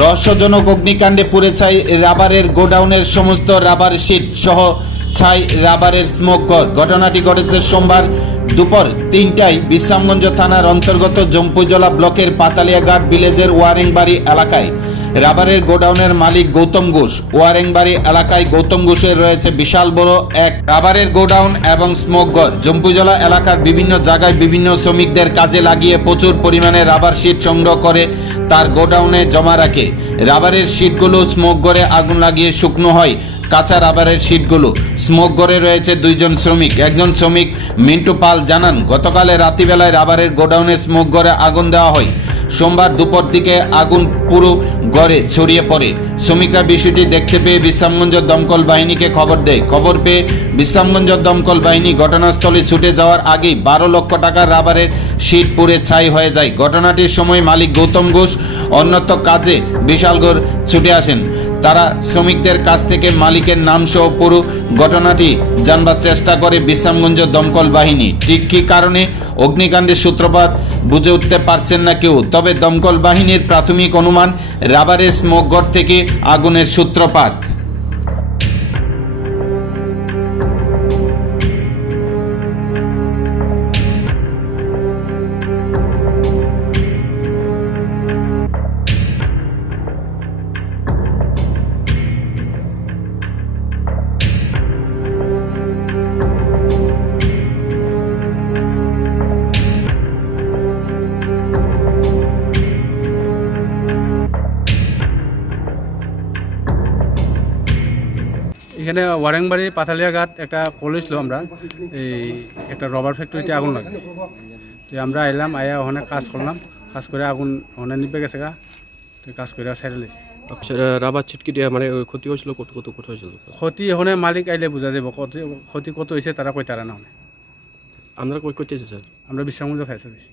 রহস্যজনক অগ্নিকাণ্ডে পুড়ে ছাই রাবারের গোডাউনের সমস্ত রাবার শিট সহ ছাই রাবারের স্মোক ঘর। ঘটনাটি ঘটেছে সোমবার দুপুর 3টায় বিশ্রামগঞ্জ থানার অন্তর্গত জম্পুজলা ব্লকের পাতালিয়াঘাট ভিলেজের ওয়ারেংবাড়ি এলাকায়। রাবারের গোডাউনের মালিক গৌতম ঘোষ। ওয়ারেংবাড়ি এলাকায় গৌতম ঘোষের রয়েছে বিশাল বড় এক রাবারের গোডাউন এবং স্মোক ঘর। জম্পুজলা এলাকার বিভিন্ন জায়গায় বিভিন্ন শ্রমিকদের কাজে লাগিয়ে প্রচুর পরিমাণে রাবার শিট সংগ্রহ করে তার গোডাউনে জমা রাখে। রাবারের শিটগুলো স্মোক ঘরে আগুন লাগিয়ে শুকনো হয়। কাঁচা রাবারের শিটগুলো স্মোক ঘরে রয়েছে 2 জন শ্রমিক। একজন শ্রমিক মিন্টু পাল জানান, গতকালে রাত্রিবেলায় রাবারের গোডাউনে স্মোক ঘরে আগুন দেওয়া হয়। সোমবার দুপুর দিকে আগুন পুরো ঘরে ছড়িয়ে পড়ে। শ্রমিকরা বিষয়টি দেখতে পেয়ে বিশ্রামগঞ্জ দমকল বাহিনীকে খবর দেয়। খবর পেয়ে বিশ্রামগঞ্জ দমকল বাহিনী ঘটনাস্থলে ছুটে যাওয়ার আগেই 12 লক্ষ টাকার রাবারের শিট পুড়ে ছাই হয়ে যায়। ঘটনাটির সময় মালিক গৌতম ঘোষ অন্যত্র কাজে বিশালগড় ছুটে আসেন। তারা শ্রমিকদের কাছ থেকে মালিকের নাম সহ পুরো ঘটনাটি জানবার চেষ্টা করে বিশ্রামগঞ্জ দমকল বাহিনী। ঠিক কী কারণে অগ্নিকাণ্ডের সূত্রপাত বুঝে উঠতে পারছেন না কেউ। তবে দমকল বাহিনীর প্রাথমিক অনুমান রাবারের স্মোক ঘর থেকে আগুনের সূত্রপাত। এখানে ওয়ারেংবাড়ি পাতালিয়াঘাট একটা কলেজ লো আমরা এই একটা রবার ফ্যাক্টরিতে আগুন লাগে। তো আমরা আইলাম, আয়া ওখানে কাজ করলাম, কাজ করে আগুন ওখানে নিভে গেছে গা। তো কাজ করে সাইড লেছি। রাবার ছিটকি দিয়ে মানে ক্ষতি হয়েছিল, কত কত কত হয়েছিল? ক্ষতি ওখানে মালিক আইলে বোঝা যাব ক্ষতি কত হয়েছে, তারা কই তারা না। আমরা কই করতেছি স্যার? আমরা বিশ্রামগঞ্জ ফায়ার সার্ভিস।